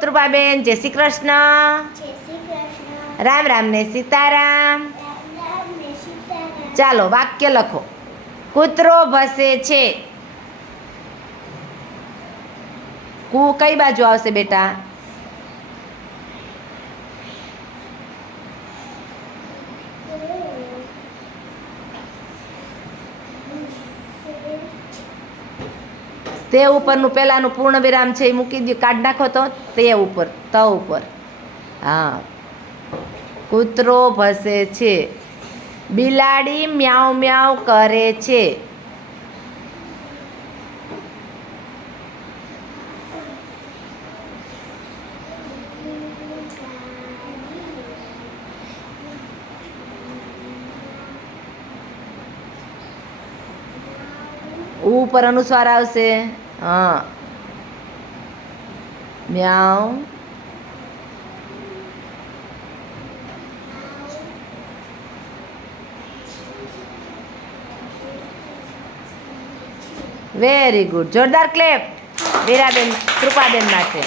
ત્રુપાબેન, જય શ્રી કૃષ્ણ. રામ રામ ને સીતારામ. ચાલો વાક્ય લખો. કૂતરો ભસે છે. કુ કઈ બાજુ આવશે બેટા? તે ઉપરનું પહેલાંનું પૂર્ણ વિરામ છે એ મૂકી દો, કાઢ નાખો તો. તે ઉપર, ત ઉપર. હા, કૂતરો ભસે છે. બિલાડી મ્યાઉ મ્યાઉ કરે છે. ઉપર અનુસ્વાર આવશે. હા, મ્યાઉ વેરી ગુડ. જોરદાર ક્લેપ વીરાબેન, કૃપાબેન માટે.